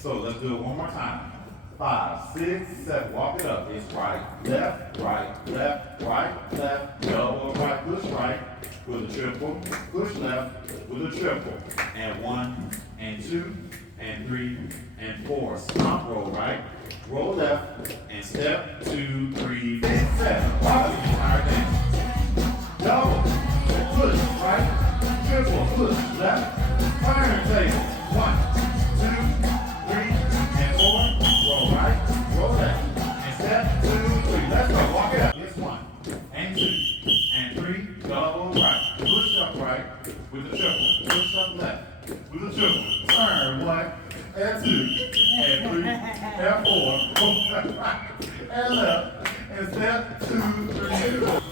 So let's do it one more time. 5, 6, 7. Walk it up. It's right, left, right, left. Double right, push right with a triple. Push left with a triple. And 1, and 2, and 3, and 4. Stomp, roll right, roll left, and step 2, 3, 6, 7. Walk the entire dance. Double, push right, triple, push left. Turntable. 1, 2, 3, and 4. Roll right, roll left, and step 2, 3. Let's go. Walk it up. It's 1, and 2, and 3. Double right. Push up right with a triple. Push up left with a triple. Turn 1, and 2, and 3, and 4. Roll right and left, and step 2, 3, and 4.